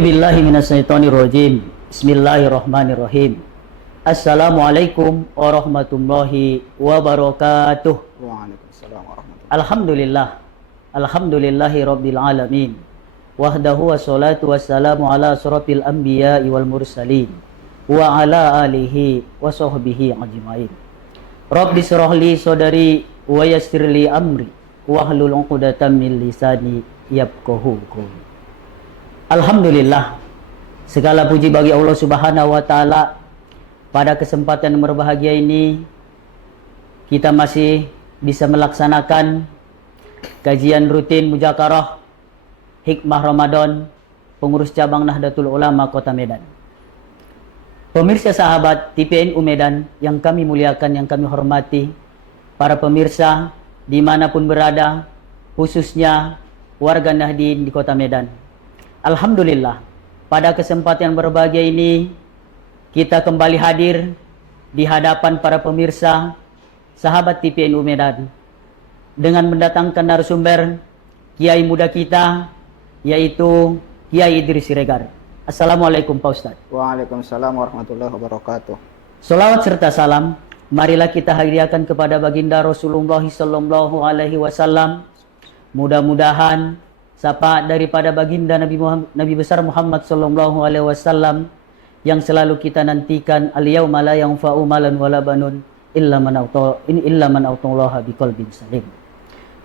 A'udzubillahi minasyaitonirrajim. Bismillahirrahmanirrahim. Assalamualaikum warahmatullahi wabarakatuh. Waalaikumsalam warahmatullahi. Alhamdulillah. Alhamdulillahi rabbil alamin. Wahdahu wassalatu wassalamu ala asrofil anbiya'i wal mursalin wa ala alihi wa sahbihi ajmain. Rabbi shrahli sadri wa yassirli amri wahlul 'uqdatam min lisani yafqahu qawli. Alhamdulillah, segala puji bagi Allah Subhanahu wa taala. Pada kesempatan yang berbahagia ini kita masih bisa melaksanakan kajian rutin Muzakarah Hikmah Ramadan pengurus cabang Nahdlatul Ulama Kota Medan. Pemirsa sahabat TPNU Medan yang kami muliakan, yang kami hormati, para pemirsa dimanapun berada, khususnya warga Nahdien di Kota Medan. Alhamdulillah, pada kesempatan yang berbahagia ini kita kembali hadir di hadapan para pemirsa sahabat TPNU Medan dengan mendatangkan narasumber kiai muda kita, yaitu Kiai Idris Siregar. Assalamualaikum Pak Ustadz. Waalaikumsalam warahmatullahi wabarakatuh. Salawat serta salam marilah kita hadiahkan kepada baginda Rasulullah sallallahu alaihi wasallam. Mudah-mudahan syafaat daripada baginda Nabi besar Muhammad sallallahu alaihi wasallam yang selalu kita nantikan, al-yauma la yanfa'u malun wala banun illa man atallaha biqalbin salim.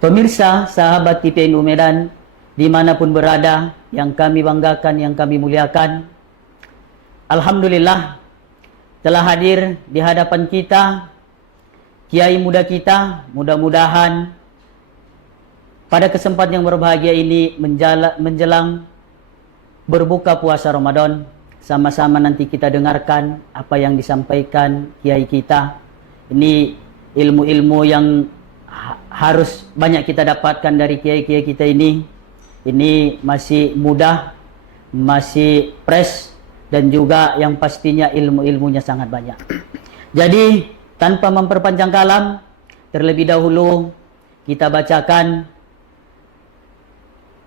Pemirsa sahabat TPNU Medan dimanapun berada, yang kami banggakan, yang kami muliakan, alhamdulillah telah hadir di hadapan kita kiai muda kita. Mudah-mudahan pada kesempatan yang berbahagia ini menjelang berbuka puasa Ramadan, sama-sama nanti kita dengarkan apa yang disampaikan kiai kita. Ini ilmu-ilmu yang harus banyak kita dapatkan dari kiai-kiai kita ini. Ini masih mudah, masih fresh, dan juga yang pastinya ilmu-ilmunya sangat banyak. Jadi tanpa memperpanjang kalam, terlebih dahulu kita bacakan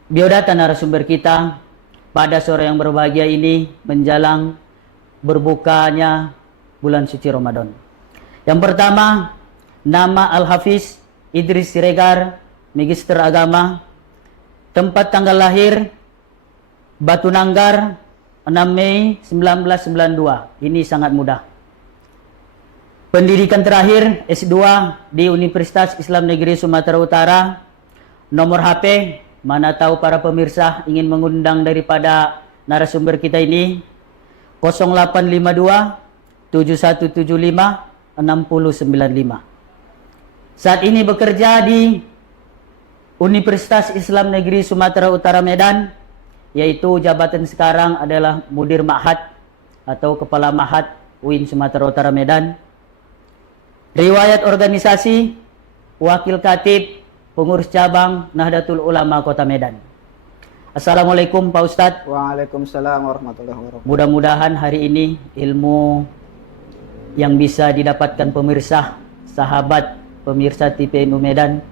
biodata narasumber kita pada sore yang berbahagia ini menjelang berbukanya bulan suci Ramadan. Yang pertama, nama Al-Hafiz Idris Siregar, Magister Agama. Tempat tanggal lahir Batu Nanggar 6 Mei 1992. Ini sangat mudah. Pendidikan terakhir S2 di Universitas Islam Negeri Sumatera Utara. Nomor HP, mana tahu para pemirsa ingin mengundang daripada narasumber kita ini, 0852 7175 6095. Saat ini bekerja di Universitas Islam Negeri Sumatera Utara Medan, yaitu jabatan sekarang adalah Mudir Ma'had atau Kepala Ma'had UIN Sumatera Utara Medan. Riwayat organisasi, Wakil Khatib Pengurus Cabang Nahdlatul Ulama Kota Medan. Assalamualaikum Pak Ustadz. Waalaikumsalam warahmatullahi wabarakatuh. Mudah-mudahan hari ini ilmu yang bisa didapatkan pemirsa, sahabat pemirsa TPNU Medan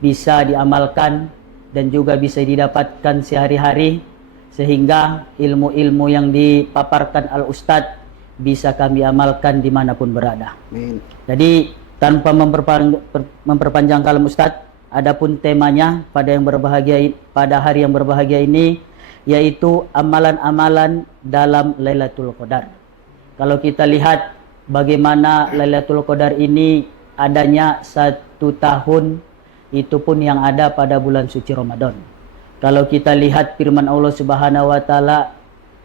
bisa diamalkan dan juga bisa didapatkan sehari-hari, sehingga ilmu-ilmu yang dipaparkan Al-Ustadz bisa kami amalkan dimanapun berada. Amin. Jadi tanpa memperpanjang kalam Ustadz, adapun temanya pada hari yang berbahagia ini, yaitu amalan-amalan dalam Lailatul Qadar. Kalau kita lihat bagaimana Lailatul Qadar ini adanya 1 tahun, itu pun yang ada pada bulan suci Ramadan. Kalau kita lihat firman Allah Subhanahu wa taala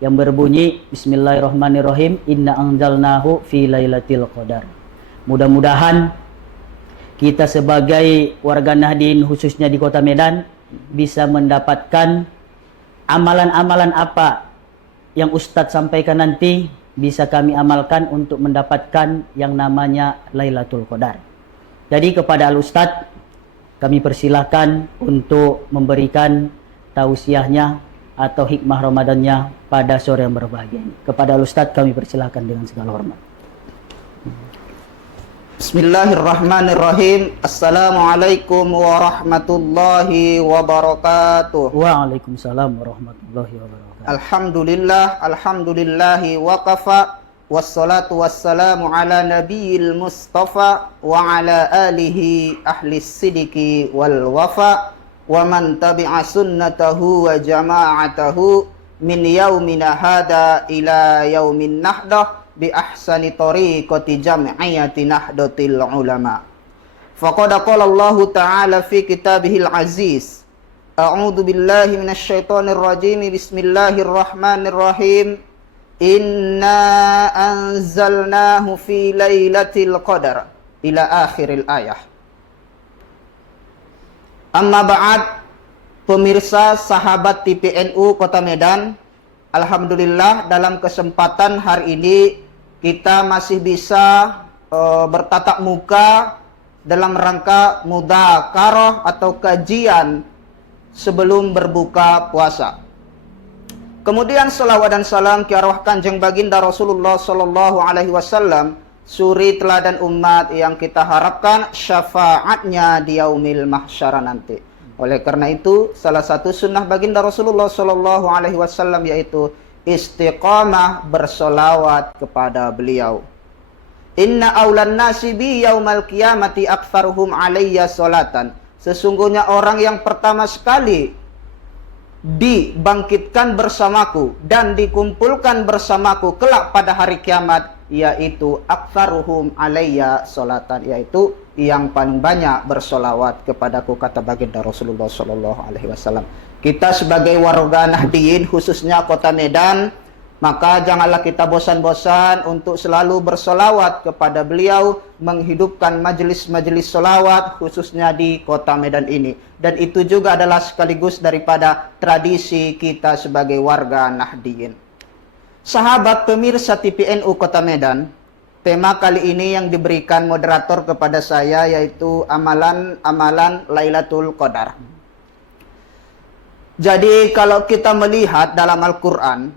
yang berbunyi, Bismillahirrahmanirrahim, inna anzalnahu fi lailatul qadar. Mudah-mudahan kita sebagai warga Nahdien khususnya di Kota Medan bisa mendapatkan amalan-amalan apa yang Ustadz sampaikan nanti, bisa kami amalkan untuk mendapatkan yang namanya Lailatul Qadar. Jadi kepada Al-Ustadz kami persilahkan untuk memberikan tausiahnya atau hikmah Ramadannya pada sore yang berbahagia ini. Kepada Al-Ustadz kami persilahkan dengan segala hormat. Bismillahirrahmanirrahim. Assalamualaikum warahmatullahi wabarakatuh. Waalaikumsalam warahmatullahi wabarakatuh. Alhamdulillahi waqafa. Wassalatu wassalamu ala nabiyil mustafa wa ala alihi ahli sidiki wal wafa wa man tabi'a sunnatahu wa jama'atahu min yaumina hada ila yaumin nahdah bi ahsani tariqati jam'iyati nahdlatil ulama. Faqad qala Allah ta'ala fi kitabihil aziz. A'udzu billahi minasyaitonir rajim. Bismillahirrahmanirrahim. Inna anzalnahu fi lailatul qadar ila akhiril ayah. Amma ba'd, pemirsa sahabat TPNU Kota Medan, alhamdulillah dalam kesempatan hari ini kita masih bisa bertatap muka dalam rangka mudzakarah atau kajian sebelum berbuka puasa. Kemudian salawat dan salam ke arwah Kanjeng Baginda Rasulullah sallallahu alaihi wasallam, suri teladan umat yang kita harapkan syafaatnya di yaumil mahsyara nanti. Oleh karena itu, salah satu sunnah Baginda Rasulullah sallallahu alaihi wasallam yaitu istiqamah bersolawat kepada beliau. Inna aulan nasi bi yaumal qiyamati aktsaruhum alayya salatan. Sesungguhnya orang yang pertama sekali dibangkitkan bersamaku dan dikumpulkan bersamaku kelak pada hari kiamat yaitu aktsaruhum alayya salatan, yaitu yang paling banyak bersolawat kepadaku, kata Baginda Rasulullah sallallahu alaihi wasallam. Kita sebagai warga Nahdliyin khususnya Kota Medan, maka janganlah kita bosan-bosan untuk selalu bersolawat kepada beliau, menghidupkan majelis-majelis solawat khususnya di Kota Medan ini. Dan itu juga adalah sekaligus daripada tradisi kita sebagai warga Nahdliyin. Sahabat pemirsa TPNU Kota Medan, tema kali ini yang diberikan moderator kepada saya yaitu amalan-amalan Lailatul Qadar. Jadi kalau kita melihat dalam Al-Quran,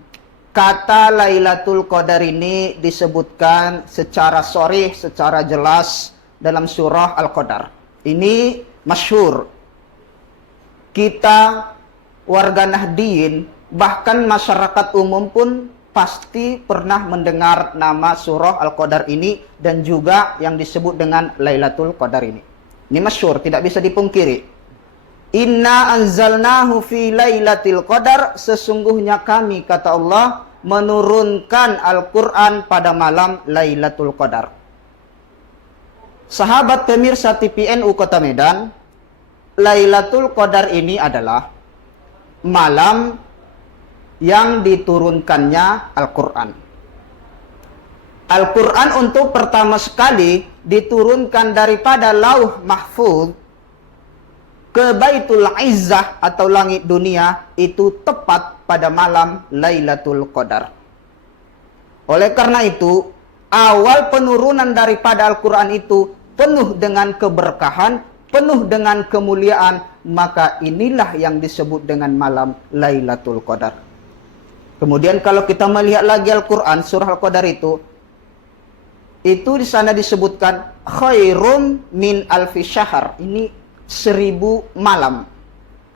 kata Lailatul Qadar ini disebutkan secara sharih, secara jelas dalam surah Al-Qadar. Ini masyhur. Kita warga Nahdliyin, bahkan masyarakat umum pun pasti pernah mendengar nama surah Al-Qadar ini dan juga yang disebut dengan Lailatul Qadar ini. Ini masyhur, tidak bisa dipungkiri. Inna anzalnahu fi lailatul qadar, sesungguhnya kami, kata Allah, menurunkan Al-Quran pada malam Lailatul Qadar. Sahabat pemirsa TPNU Kota Medan, Lailatul Qadar ini adalah malam yang diturunkannya Al-Quran. Al-Quran untuk pertama sekali diturunkan daripada Lauh Mahfuz ke Baitul Izzah atau langit dunia itu tepat pada malam Lailatul Qadar. Oleh karena itu, awal penurunan daripada Al-Quran itu penuh dengan keberkahan, penuh dengan kemuliaan, maka inilah yang disebut dengan malam Lailatul Qadar. Kemudian kalau kita melihat lagi Al-Quran, surah Al-Qadar itu di sana disebutkan khairum min alfi syahr. Ini 1000 malam.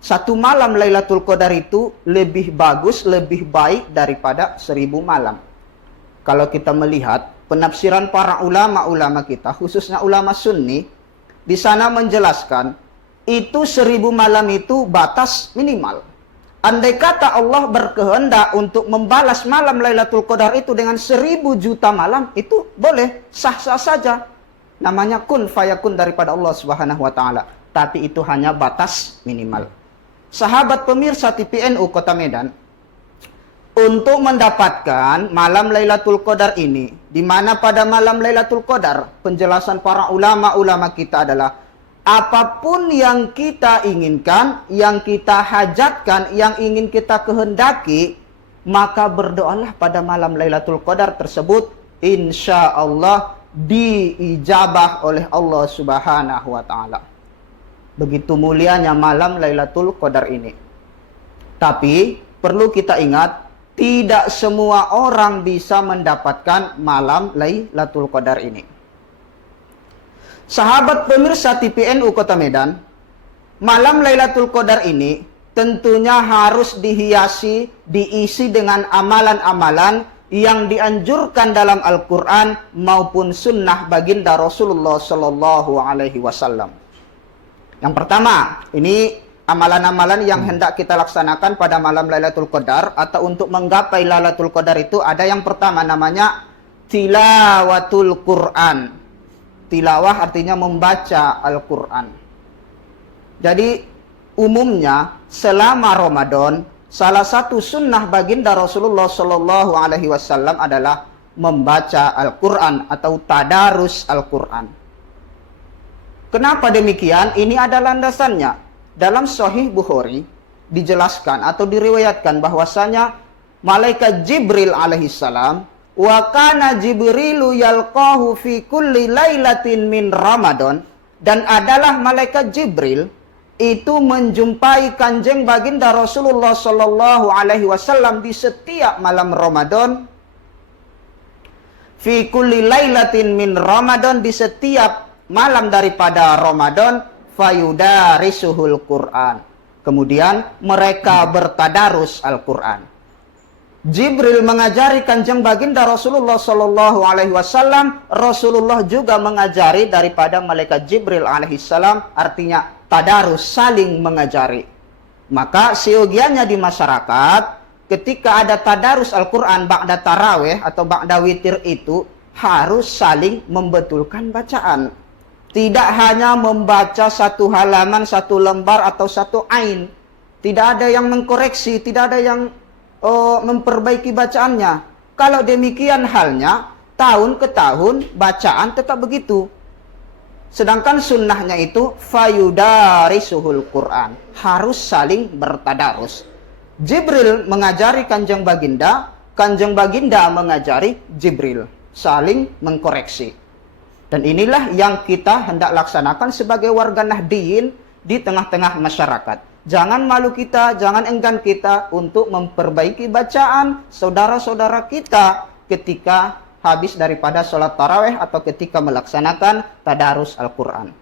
Satu malam Lailatul Qadar itu lebih bagus, lebih baik daripada 1000 malam. Kalau kita melihat penafsiran para ulama-ulama kita, khususnya ulama Sunni, di sana menjelaskan itu 1000 malam itu batas minimal. Andai kata Allah berkehendak untuk membalas malam Lailatul Qadar itu dengan 1000 juta malam, itu boleh, sah-sah saja. Namanya kun fayakun daripada Allah Subhanahu wa taala. Tapi itu hanya batas minimal. Sahabat pemirsa TPNU Kota Medan, untuk mendapatkan malam Lailatul Qadar ini, di mana pada malam Lailatul Qadar, penjelasan para ulama-ulama kita adalah apapun yang kita inginkan, yang kita hajatkan, yang ingin kita kehendaki, maka berdoalah pada malam Lailatul Qadar tersebut, insya Allah diijabah oleh Allah Subhanahu wa taala. Begitu mulianya malam Lailatul Qadar ini. Tapi perlu kita ingat, tidak semua orang bisa mendapatkan malam Lailatul Qadar ini. Sahabat pemirsa TPNU Kota Medan, malam Lailatul Qadar ini tentunya harus dihiasi, diisi dengan amalan-amalan yang dianjurkan dalam Al-Quran maupun sunnah baginda Rasulullah Sallallahu Alaihi Wasallam. Yang pertama, ini amalan-amalan yang hendak kita laksanakan pada malam Lailatul Qadar atau untuk menggapai Lailatul Qadar itu ada yang pertama namanya tilawatul Quran. Tilawah artinya membaca Al-Quran. Jadi umumnya selama Ramadan salah satu sunnah baginda Rasulullah Sallallahu Alaihi Wasallam adalah membaca Al-Quran atau tadarus Al-Quran. Kenapa demikian? Ini ada landasannya. Dalam Sahih Bukhari dijelaskan atau diriwayatkan bahwasanya malaikat Jibril alaihissalam wa kana Jibrilu yalqahu fi kulli lailatin min Ramadan, dan adalah malaikat Jibril itu menjumpai kanjeng baginda Rasulullah Sallallahu Alaihi Wasallam di setiap malam Ramadan. Fi kulli lailatin min Ramadan, di setiap malam daripada Ramadan. Fayudarisuhul Quran. Kemudian mereka bertadarus Al-Quran. Jibril mengajari kanjeng baginda Rasulullah Sallallahu Alaihi Wasallam. Rasulullah juga mengajari daripada malaikat Jibril alaihissalam, artinya tadarus, saling mengajari. Maka seyogianya di masyarakat ketika ada tadarus Al-Quran ba'da tarawih atau ba'da witir itu harus saling membetulkan bacaan. Tidak hanya membaca satu halaman, satu lembar atau satu ain. Tidak ada yang mengkoreksi, tidak ada yang memperbaiki bacaannya. Kalau demikian halnya, tahun ke tahun bacaan tetap begitu. Sedangkan sunnahnya itu fayudarisuhul Quran, harus saling bertadarus. Jibril mengajari kanjeng baginda mengajari Jibril, saling mengkoreksi. Dan inilah yang kita hendak laksanakan sebagai warga Nahdiyin di tengah-tengah masyarakat. Jangan malu kita, jangan enggan kita untuk memperbaiki bacaan saudara-saudara kita ketika habis daripada sholat tarawih atau ketika melaksanakan tadarus Al-Quran.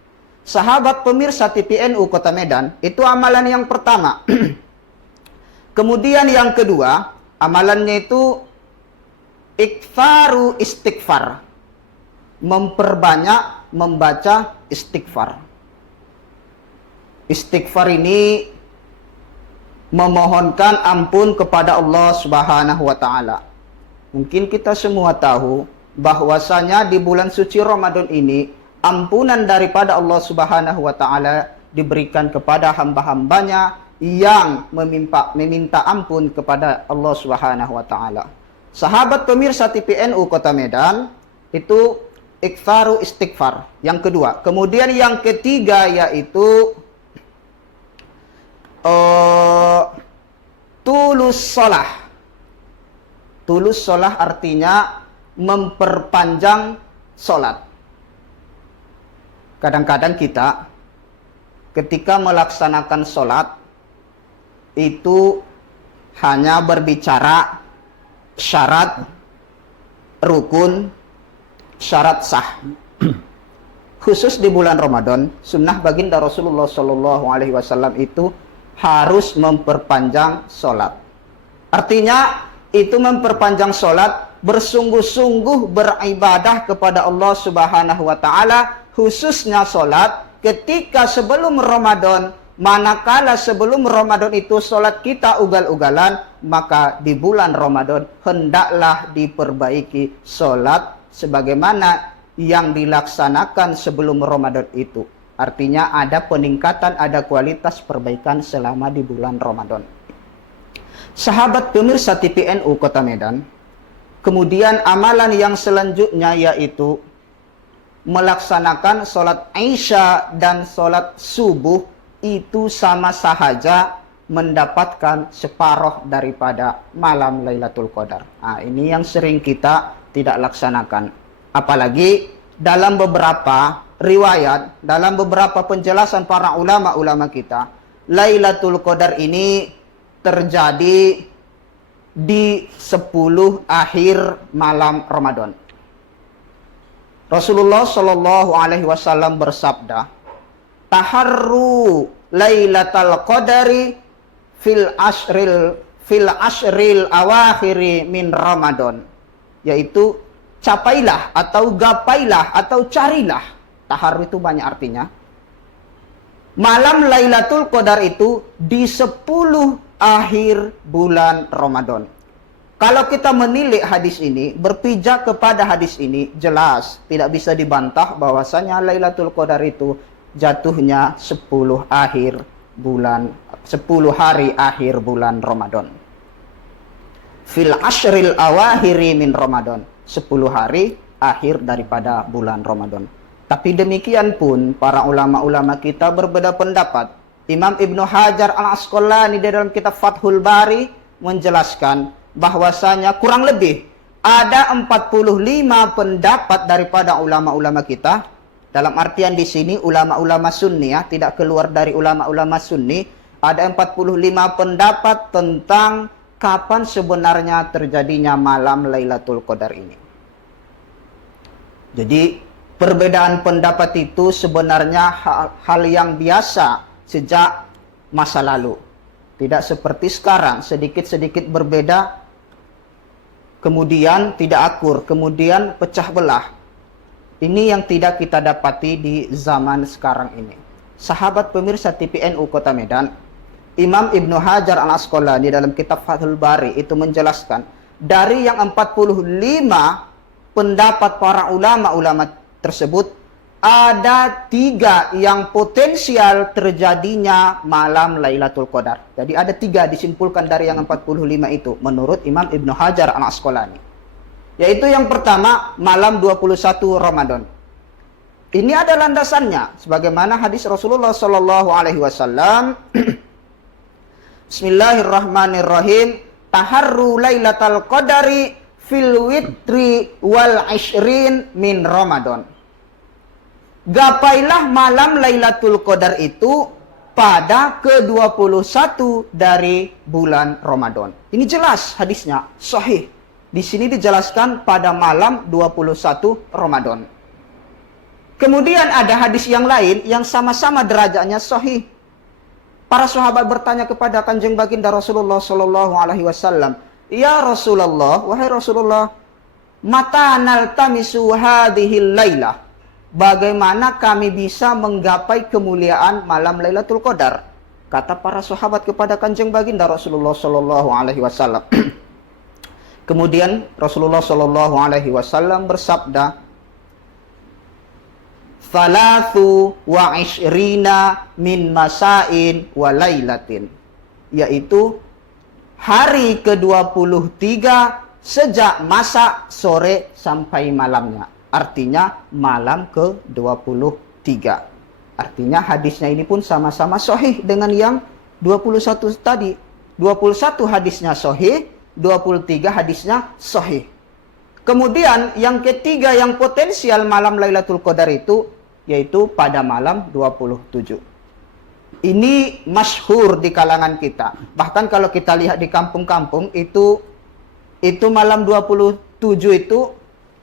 Sahabat pemirsa TPNU Kota Medan, itu amalan yang pertama. Kemudian yang kedua, amalannya itu iktsaru istighfar. Memperbanyak membaca istighfar. Istighfar ini memohonkan ampun kepada Allah Subhanahu wa taala. Mungkin kita semua tahu bahwasanya di bulan suci Ramadan ini ampunan daripada Allah Subhanahu wa taala diberikan kepada hamba-hambanya yang meminta ampun kepada Allah Subhanahu wa taala. Sahabat pemirsa TPNU Kota Medan, itu iktsaru istighfar yang kedua. Kemudian yang ketiga yaitu tulus shalah. Tulus shalah artinya memperpanjang sholat. Kadang-kadang kita ketika melaksanakan sholat itu hanya berbicara syarat, rukun, syarat sah. Khusus di bulan Ramadan, sunnah baginda Rasulullah Sallallahu Alaihi Wasallam itu harus memperpanjang sholat. Artinya itu memperpanjang sholat, bersungguh-sungguh beribadah kepada Allah Subhanahu Wa Taala, khususnya sholat ketika sebelum Ramadan. Manakala sebelum Ramadan itu sholat kita ugal-ugalan, maka di bulan Ramadan hendaklah diperbaiki sholat sebagaimana yang dilaksanakan sebelum Ramadan itu. Artinya ada peningkatan, ada kualitas perbaikan selama di bulan Ramadan. Sahabat pemirsa TPNU Kota Medan, kemudian amalan yang selanjutnya yaitu melaksanakan sholat Isya dan sholat subuh itu sama sahaja mendapatkan separuh daripada malam Lailatul Qadar. Nah, ini yang sering kita tidak laksanakan. Apalagi dalam beberapa riwayat, dalam beberapa penjelasan para ulama-ulama kita, Lailatul Qadar ini terjadi di 10 akhir malam Ramadan. Rasulullah Shallallahu Alaihi Wasallam bersabda, taharru lailatal qadari fil ashril awakhiri min Ramadan, yaitu capailah atau gapailah atau carilah. Taharru itu banyak artinya. Malam Lailatul Qadar itu di 10 akhir bulan Ramadan. Kalau kita menilik hadis ini, berpijak kepada hadis ini, jelas tidak bisa dibantah bahwasanya Lailatul Qadar itu jatuhnya 10 hari akhir bulan Ramadan. Fil ashril awakhiri min Ramadan, 10 hari akhir daripada bulan Ramadan. Tapi demikian pun para ulama-ulama kita berbeda pendapat. Imam Ibnu Hajar Al-Asqalani dalam kitab Fathul Bari menjelaskan bahwasanya kurang lebih ada 45 pendapat daripada ulama-ulama kita. Dalam artian di sini ulama-ulama sunni, ya, tidak keluar dari ulama-ulama sunni. Ada 45 pendapat tentang kapan sebenarnya terjadinya malam Lailatul Qadar ini. Jadi perbedaan pendapat itu sebenarnya hal yang biasa sejak masa lalu. Tidak seperti sekarang, sedikit-sedikit berbeda, kemudian tidak akur, kemudian pecah belah. Ini yang tidak kita dapati di zaman sekarang ini. Sahabat pemirsa TPNU Kota Medan, Imam Ibnu Hajar Al-Asqalani dalam kitab Fathul Bari itu menjelaskan, dari yang 45 pendapat para ulama-ulama tersebut, ada 3 yang potensial terjadinya malam Lailatul Qadar. Jadi ada 3 disimpulkan dari yang 45 itu menurut Imam Ibnu Hajar Al-Asqalani. Yaitu yang pertama, malam 21 Ramadan. Ini ada landasannya sebagaimana hadis Rasulullah Shallallahu Alaihi Wasallam. Bismillahirrahmanirrahim. Taharru Lailatul Qadari fil witri wal ishrin min Ramadan. Gapailah malam Lailatul Qadar itu pada ke-21 dari bulan Ramadan. Ini jelas hadisnya, sahih. Di sini dijelaskan pada malam 21 Ramadan. Kemudian ada hadis yang lain yang sama-sama derajatnya sahih. Para sahabat bertanya kepada Kanjeng Baginda Rasulullah Shallallahu Alaihi Wasallam, ya Rasulullah, wahai Rasulullah, mata naltamisu hadhil lailah. Bagaimana kami bisa menggapai kemuliaan malam Lailatul Qadar? Kata para sahabat kepada Kanjeng Baginda Rasulullah Shallallahu Alaihi Wasallam. Kemudian Rasulullah Shallallahu Alaihi Wasallam bersabda, "Thalathu wa ishrina min masain wa lailatin," yaitu hari ke-23 sejak masa sore sampai malamnya. Artinya malam ke-23. Artinya hadisnya ini pun sama-sama sahih dengan yang 21 tadi. 21 hadisnya sahih, 23 hadisnya sahih. Kemudian yang ketiga yang potensial malam Lailatul Qadar itu yaitu pada malam 27. Ini masyhur di kalangan kita. Bahkan kalau kita lihat di kampung-kampung itu malam 27 itu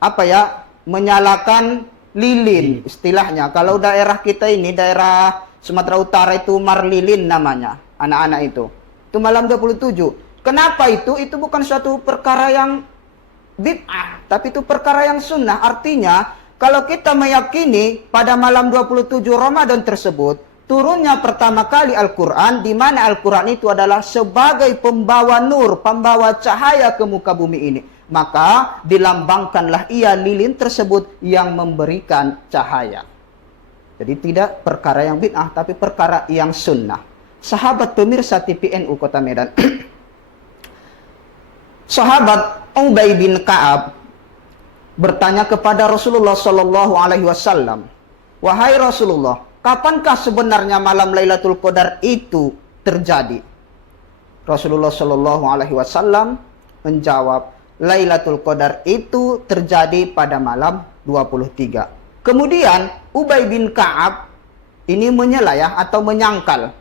apa ya? Menyalakan lilin istilahnya. Kalau daerah kita ini, daerah Sumatera Utara itu marlilin namanya, anak-anak itu. Itu malam 27. Kenapa itu? Itu bukan suatu perkara yang bid'ah, tapi itu perkara yang sunnah. Artinya, kalau kita meyakini pada malam 27 Ramadan tersebut, turunnya pertama kali Al-Quran, di mana Al-Quran itu adalah sebagai pembawa nur, pembawa cahaya ke muka bumi ini. Maka dilambangkanlah ia lilin tersebut yang memberikan cahaya. Jadi tidak perkara yang bid'ah, tapi perkara yang sunnah. Sahabat pemirsa TPNU Kota Medan. Sahabat Ubay bin Ka'ab bertanya kepada Rasulullah Shallallahu Alaihi Wasallam, wahai Rasulullah, kapankah sebenarnya malam Lailatul Qadar itu terjadi? Rasulullah Shallallahu Alaihi Wasallam menjawab, Lailatul Qadar itu terjadi pada malam 23. Kemudian Ubay bin Ka'ab ini menyelayah atau menyangkal.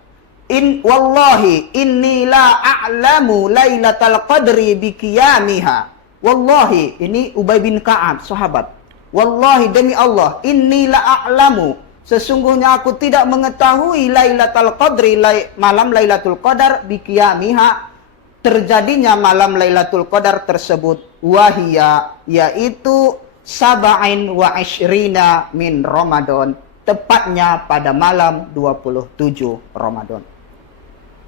Wallahi inni la a'lamu Lailatul Qadri bi qiyamiha. Wallahi, ini Ubay bin Ka'ab, sahabat. Wallahi demi Allah, inni la'a'lamu, sesungguhnya aku tidak mengetahui Lailatul Qadri, malam Lailatul Qadar biqiyamiha, terjadinya malam Lailatul Qadar tersebut, wahia, yaitu sab'in wa ishrina min Ramadan, tepatnya pada malam 27 Ramadan.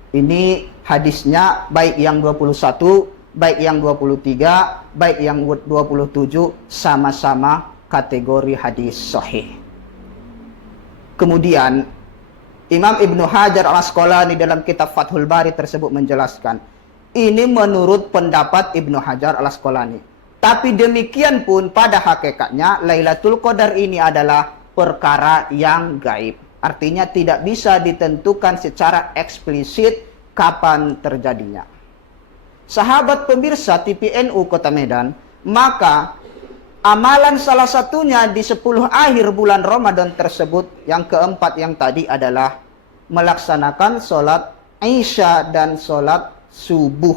Ini hadisnya baik yang 21, baik yang 23, baik yang 27 sama-sama kategori hadis sahih. Kemudian Imam Ibnu Hajar Al-Asqalani dalam kitab Fathul Bari tersebut menjelaskan, ini menurut pendapat Ibnu Hajar Al-Asqalani. Tapi demikian pun pada hakikatnya Lailatul Qadar ini adalah perkara yang gaib. Artinya tidak bisa ditentukan secara eksplisit kapan terjadinya. Sahabat pemirsa TPNU Kota Medan, maka amalan salah satunya di 10 akhir bulan Ramadan tersebut, yang keempat yang tadi adalah melaksanakan sholat Isya dan sholat subuh.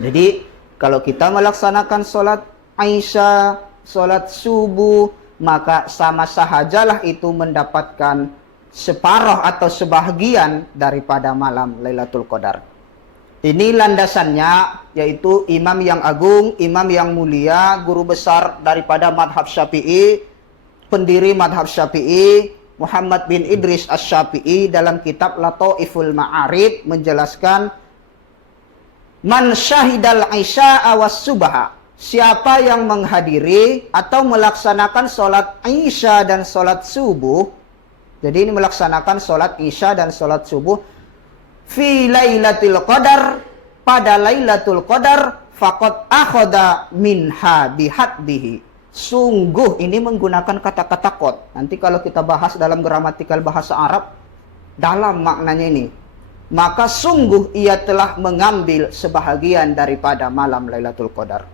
Jadi kalau kita melaksanakan sholat Isya, sholat subuh, maka sama sahajalah itu mendapatkan separuh atau sebahagian daripada malam Lailatul Qadar. Ini landasannya, yaitu imam yang agung, imam yang mulia, guru besar daripada madhab Syafi'i, pendiri madhab Syafi'i, Muhammad bin Idris Asy-Syafi'i dalam kitab Lataiful Ma'arif menjelaskan, man syahidal isya'a was subha, siapa yang menghadiri atau melaksanakan sholat Isya dan sholat subuh. Jadi ini melaksanakan sholat Isya dan sholat subuh fi Lailatul Qadar, pada Lailatul Qadar, faqad akhadha minha bihaddihi. Sungguh, ini menggunakan kata-kata qad. Nanti kalau kita bahas dalam gramatikal bahasa Arab, dalam maknanya ini, maka sungguh ia telah mengambil sebahagian daripada malam Lailatul Qadar.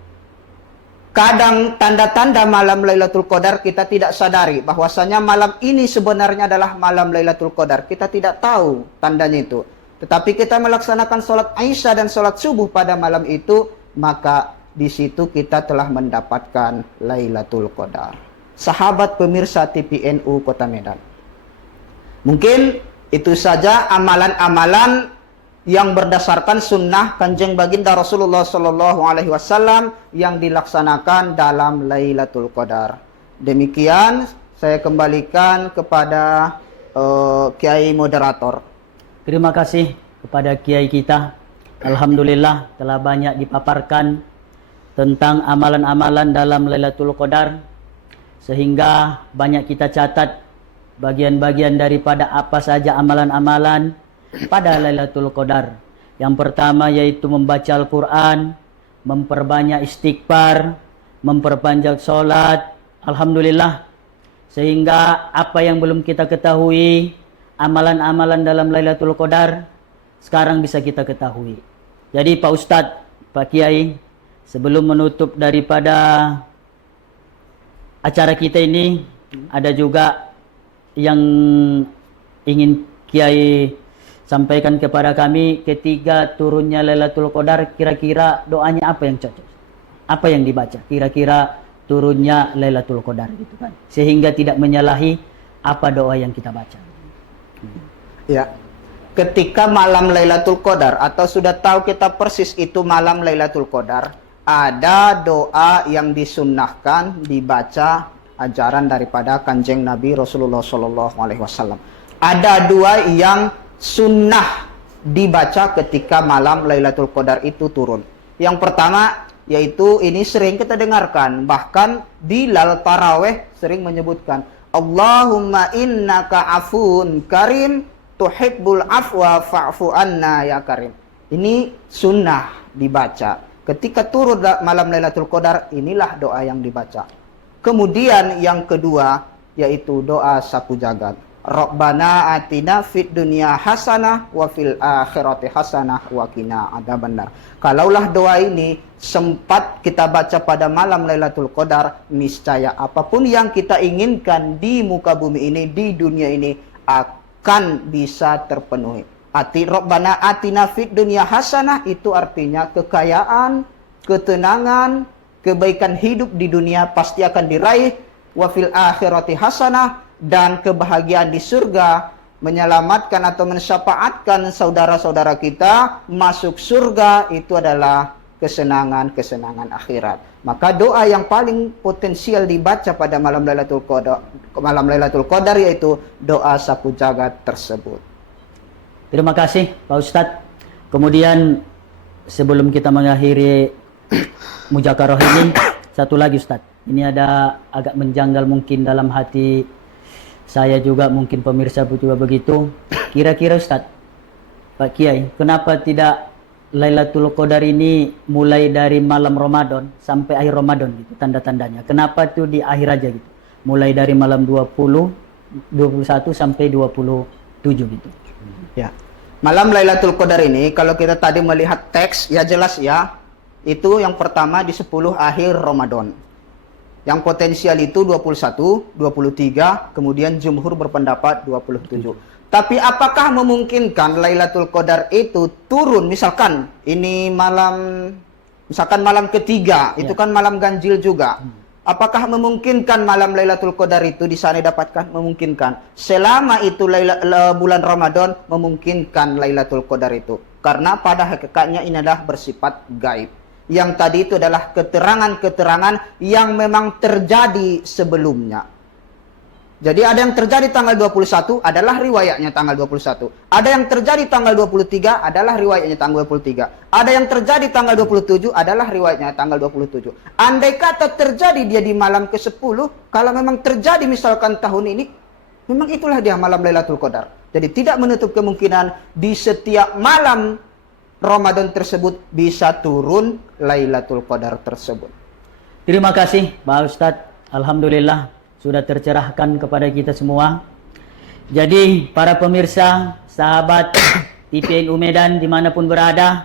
Kadang tanda-tanda malam Lailatul Qadar kita tidak sadari bahwasanya malam ini sebenarnya adalah malam Lailatul Qadar. Kita tidak tahu tandanya itu. Tetapi kita melaksanakan sholat Isya dan sholat subuh pada malam itu, maka di situ kita telah mendapatkan Lailatul Qadar. Sahabat pemirsa TPNU Kota Medan, mungkin itu saja amalan-amalan yang berdasarkan sunnah Kanjeng Baginda Rasulullah Shallallahu Alaihi Wasallam yang dilaksanakan dalam Lailatul Qadar. Demikian saya kembalikan kepada Kiai moderator. Terima kasih kepada Kiai kita. Alhamdulillah telah banyak dipaparkan tentang amalan-amalan dalam Lailatul Qadar, sehingga banyak kita catat bagian-bagian daripada apa saja amalan-amalan pada Lailatul Qadar. Yang pertama yaitu membaca Al-Quran, memperbanyak istighfar, memperpanjang sholat. Alhamdulillah, sehingga apa yang belum kita ketahui, amalan-amalan dalam Lailatul Qadar, sekarang bisa kita ketahui. Jadi Pak Ustadz, Pak Kiai, sebelum menutup daripada acara kita ini, ada juga yang ingin Kiai sampaikan kepada kami. Ketika turunnya Lailatul Qadar, kira-kira doanya apa yang cocok? Apa yang dibaca? Kira-kira turunnya Lailatul Qadar gitu kan, sehingga tidak menyalahi apa doa yang kita baca. Ya, ketika malam Lailatul Qadar atau sudah tahu kita persis itu malam Lailatul Qadar, ada doa yang disunnahkan dibaca, ajaran daripada Kanjeng Nabi Rasulullah Shallallahu Alaihi Wasallam. Ada dua yang sunnah dibaca ketika malam Lailatul Qadar itu turun. Yang pertama yaitu ini sering kita dengarkan, bahkan Bilal Taraweh sering menyebutkan, Allahumma innaka afun karim tuhibbul afwa fa'fu anna ya karim. Ini sunnah dibaca. Ketika turun malam Lailatul Qadar, inilah doa yang dibaca. Kemudian yang kedua yaitu doa sapu jagat. Rabbana atina fid dunya hasanah wa fil akhirati hasanah wa qina adzabannar. Kalaulah doa ini sempat kita baca pada malam Lailatul Qadar, niscaya apapun yang kita inginkan di muka bumi ini, di dunia ini, akan bisa terpenuhi. Rabbana atina fid dunya hasanah itu artinya kekayaan, ketenangan, kebaikan hidup di dunia pasti akan diraih, wa fil akhirati hasanah, dan kebahagiaan di surga, menyelamatkan atau mensyafaatkan saudara-saudara kita masuk surga, itu adalah kesenangan-kesenangan akhirat. Maka doa yang paling potensial dibaca pada malam Lailatul Qadar yaitu doa sapu jagat tersebut. Terima kasih Pak Ustadz. Kemudian sebelum kita mengakhiri mujakarah ini, satu lagi Ustadz. Ini ada agak menjanggal mungkin dalam hati saya juga, mungkin pemirsa juga begitu. Kira-kira Ustadz, Pak Kiai, kenapa tidak Lailatul Qadar ini mulai dari malam Ramadan sampai akhir Ramadan gitu, tanda-tandanya? Kenapa tuh di akhir aja gitu? Mulai dari malam 20, 21 sampai 27 gitu. Ya. Malam Lailatul Qadar ini kalau kita tadi melihat teks ya jelas ya, itu yang pertama di 10 akhir Ramadan. Yang potensial itu 21, 23, kemudian jumhur berpendapat 27. Tapi apakah memungkinkan Lailatul Qadar itu turun, misalkan ini malam, misalkan malam ketiga, itu kan malam ganjil juga. Apakah memungkinkan malam Lailatul Qadar itu di sana didapatkan? Memungkinkan. Selama itu bulan Ramadan, memungkinkan Lailatul Qadar itu. Karena pada hakikatnya ini adalah bersifat gaib. Yang tadi itu adalah keterangan-keterangan yang memang terjadi sebelumnya. Jadi ada yang terjadi tanggal 21 adalah riwayatnya tanggal 21. Ada yang terjadi tanggal 23 adalah riwayatnya tanggal 23. Ada yang terjadi tanggal 27 adalah riwayatnya tanggal 27. Andai kata terjadi dia di malam ke-10, kalau memang terjadi misalkan tahun ini, memang itulah dia malam Lailatul Qadar. Jadi tidak menutup kemungkinan di setiap malam Ramadan tersebut bisa turun Lailatul Qadar tersebut. Terima kasih Pak Ustadz. Alhamdulillah sudah tercerahkan kepada kita semua. Jadi para pemirsa, sahabat TPNU Medan dimanapun berada,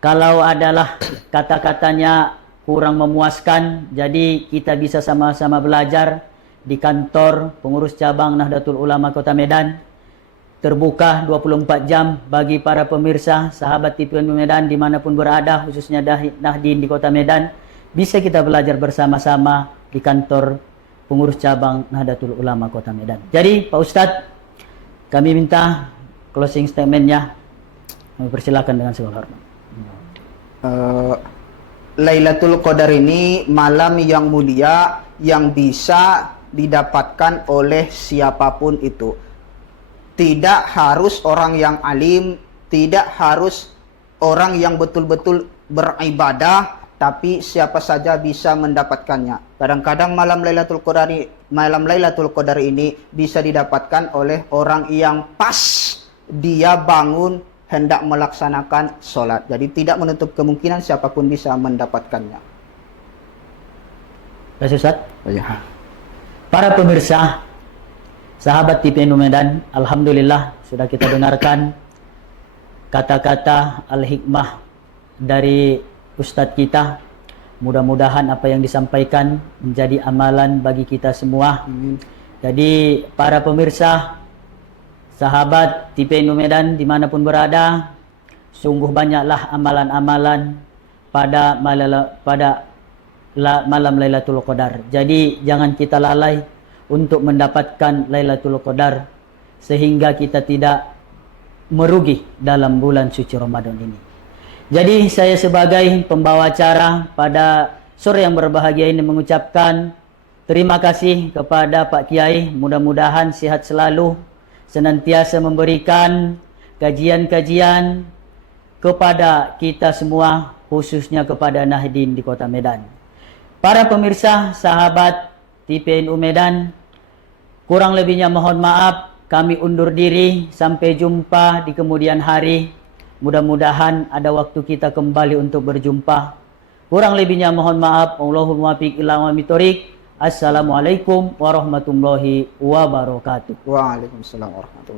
kalau adalah kata-katanya kurang memuaskan, jadi kita bisa sama-sama belajar di kantor pengurus cabang Nahdlatul Ulama Kota Medan. Terbuka 24 jam bagi para pemirsa, sahabat TPNU Medan dimanapun berada, khususnya Nahdien di Kota Medan. Bisa kita belajar bersama-sama di kantor pengurus cabang Nahdlatul Ulama Kota Medan. Jadi Pak Ustadz, kami minta closing statementnya. Kami persilakan dengan segala hormat. Lailatul Qadar ini malam yang mulia yang bisa didapatkan oleh siapapun itu. Tidak harus orang yang alim, tidak harus orang yang betul-betul beribadah, tapi siapa saja bisa mendapatkannya. Kadang-kadang malam Lailatul Qadar ini bisa didapatkan oleh orang yang pas dia bangun hendak melaksanakan sholat. Jadi tidak menutup kemungkinan siapapun bisa mendapatkannya. Terima kasih Ustaz. Ya. Para pemirsa, sahabat TPNU Medan, alhamdulillah sudah kita dengarkan kata-kata al-hikmah dari Ustadz kita. Mudah-mudahan apa yang disampaikan menjadi amalan bagi kita semua. Jadi para pemirsa, sahabat TPNU Medan dimanapun berada, sungguh banyaklah amalan-amalan pada malam Lailatul Qadar. Jadi jangan kita lalai untuk mendapatkan Lailatul Qadar sehingga kita tidak merugi dalam bulan suci Ramadan ini. Jadi saya sebagai pembawa acara pada sore yang berbahagia ini mengucapkan terima kasih kepada Pak Kiai. Mudah-mudahan sehat selalu, senantiasa memberikan kajian-kajian kepada kita semua, khususnya kepada Nahdien di Kota Medan. Para pemirsa, sahabat TPNU Medan, kurang lebihnya mohon maaf. Kami undur diri, sampai jumpa di kemudian hari. Mudah-mudahan ada waktu kita kembali untuk berjumpa. Kurang lebihnya mohon maaf. Allahumma muwaffiq ila aqwamit thoriq. Assalamualaikum warahmatullahi wabarakatuh. Waalaikumsalam warahmatullahi wabarakatuh.